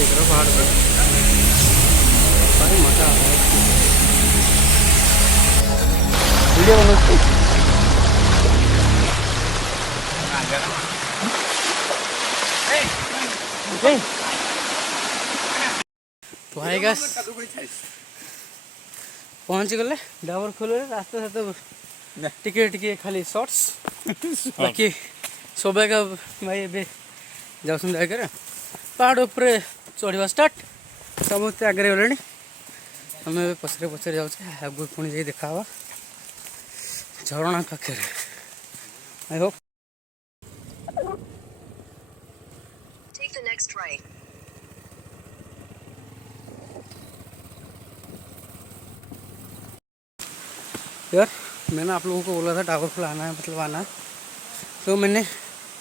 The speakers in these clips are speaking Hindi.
देख रहा हूँ पहाड़ पर, भाई मजा आ रहा है। वीडियो बनाते तो भाई गाइस पहुँच गले डाबर खोल रास्ता साथ टिके टिके खाली शॉर्ट्स बाकी सोबे का भाई ए जाऊँ जाकर पहाड़ उपर चढ़ा स्टार्ट समस्ते आगे गले आम पचरे पचरे जाऊे आगू पुणी जा देखा झरणा पाखे I hope Take the next right. यार मैंने आप लोगों को बोला था टावर फुल आना है मतलब आना है, तो मैंने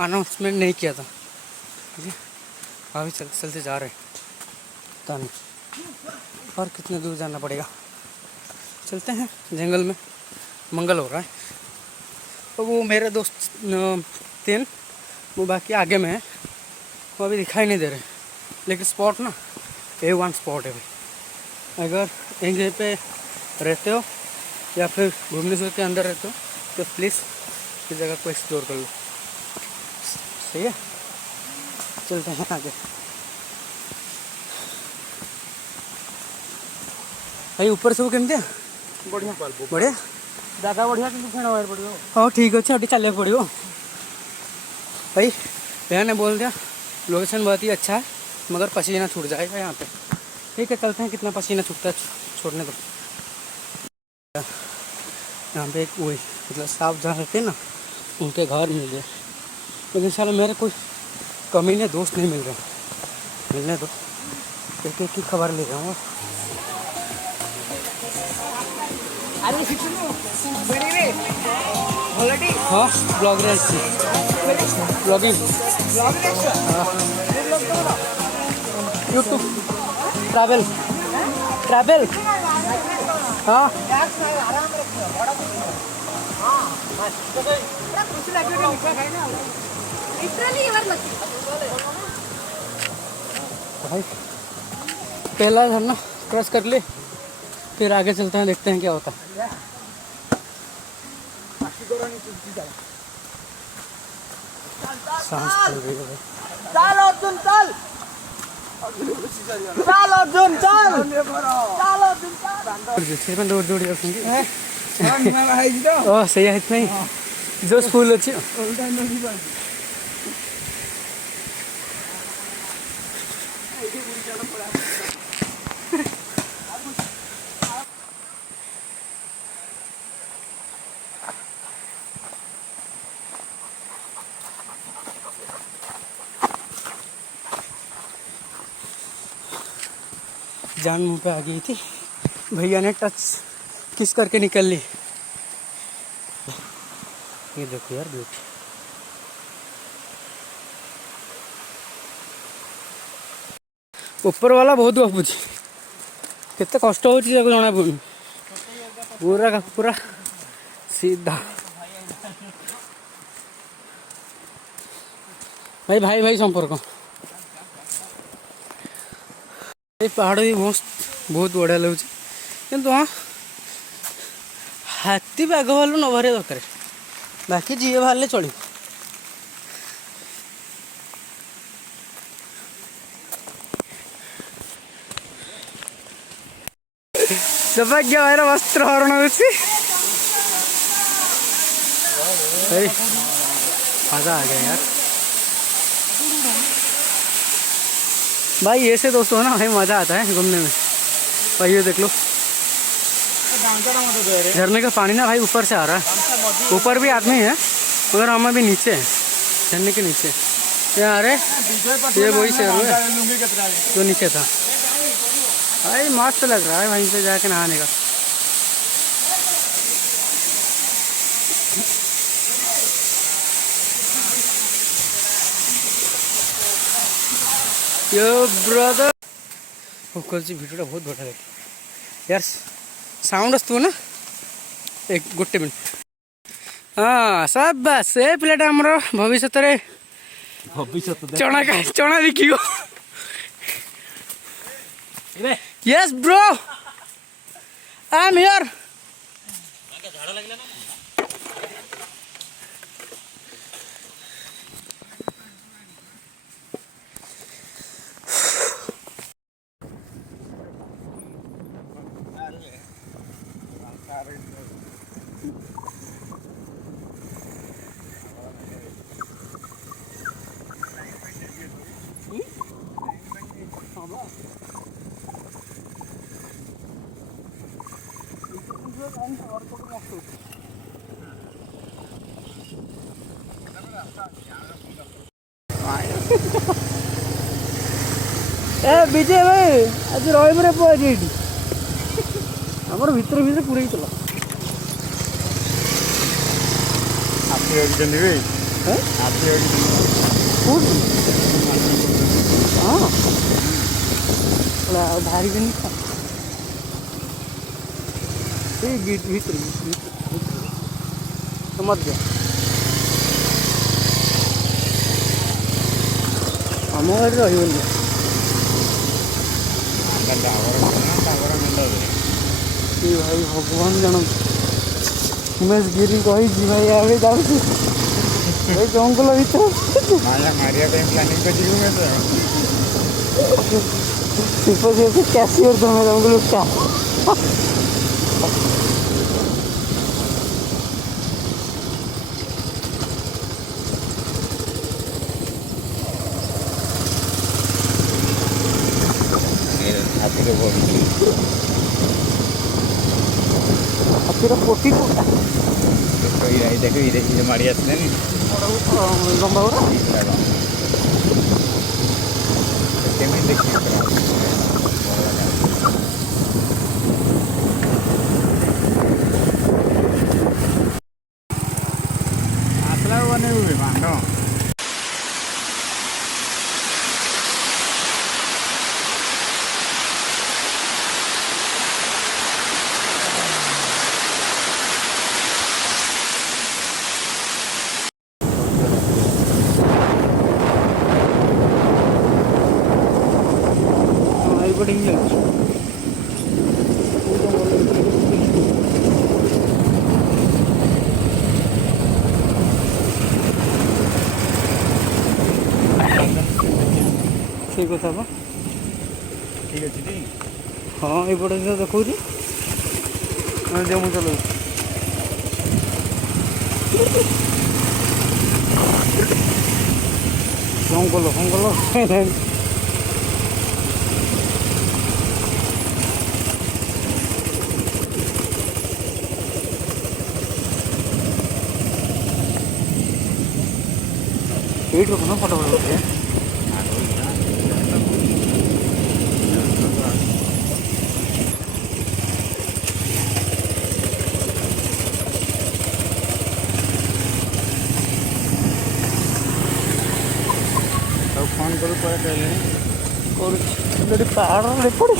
अनाउंसमेंट नहीं किया था। ठीक है अभी चलते चलते जा रहे हैं, पता नहीं और कितने दूर जाना पड़ेगा। चलते हैं जंगल में, मंगल हो रहा है। तो वो मेरे दोस्त 3 वो बाकी आगे में है, वो अभी दिखाई नहीं दे रहे, लेकिन स्पॉट ना A1 स्पॉट है भाई। अगर एक जगह पे रहते हो या फिर भुवनेश्वर के अंदर रहते हो तो प्लीज़ इस जगह को एक्सप्लोर कर लो। सही है चलते हैं आगे। भाई ऊपर सब केमती बढ़िया बढ़िया जगह बढ़िया कि फेण बाहर पड़ो। हाँ ठीक अच्छे अभी चलने पड़ो भाई। भैया ने बोल दिया लोकेशन बहुत ही अच्छा है मगर पसीना छूट जाएगा यहाँ पे। ठीक है चलते हैं, कितना पसीना छूटता है छोड़ने दो। यहाँ पे एक वही मतलब साफ जहाँ रहते हैं ना उनके घर मिल गए, लेकिन साला मेरे कोई कमीने दोस्त नहीं मिल रहे। मिलने दो एक एक की खबर ले रहा हूँ। हाँ blogger blogging YouTube travel travel हाँ भाई पहला झरना क्रॉस कर ले, फिर आगे चलते हैं देखते हैं क्या होता है। सांस फूल रही है भाई। चल अर्जुन चल, चल अर्जुन चल, चल अर्जुन चल। सेवन दौड़ दौड़ जाऊँगी ओह सही है इतना ही जो स्कूल अच्छी जान मुंह पे आ गई थी, भैया ने टच किस करके निकल ली। ये देखो यार ब्यूटी, ऊपर वाला बहुत बाबूजी केते कष्ट हो जना पड़ुनि पूरा का पूरा सीधा। भाई भाई भाई संपर्क पहाड़ भी बहुत बढ़िया लगे कि हाँ हाथी बाघ भालू न बाहर दरकार, बाकी जी बाहर चल। सौभाग्य भाई वस्त्र हरण हो मजा आ गया यार। भाई ऐसे दोस्तों ना भाई मजा आता है घूमने में। भाई ये देख लो झरने का पानी ना भाई ऊपर से आ रहा है, ऊपर भी आदमी है मगर हम अभी नीचे हैं झरने के नीचे। यहाँ अरे ये वही शेर है जो नीचे था। भाई मस्त लग रहा है वहीं पे जाके नहाने का। यो ब्रदर जी भिडियो बहुत बढ़िया लगे यार। साउंड आसो ना एक गोटे मिनट। हाँ सब से पिलाटा आमर भविष्य चना बिक Yes, bro. I'm here. ए विजय भाई आज रही पुआजी ये आमर भितर भितर पूरे चला हाँ बाहरी भी नहीं भीतर समझ गया आम गाड़ी रही भाई भगवान जान उमेश गिरी कही भाई आगे जाऊँ जंगल भर कैशियर तुम्हें जंगल क्या हाथीर पोटी कोटा देखो ये मारी आसने लंबा आसला बने हुए मानो से कथा बा ठीक अच्छे हाँ ये देखो मुझे चलो जंगल वेट रखो फटाफट फोन करूँ कहले पहाड़ पड़े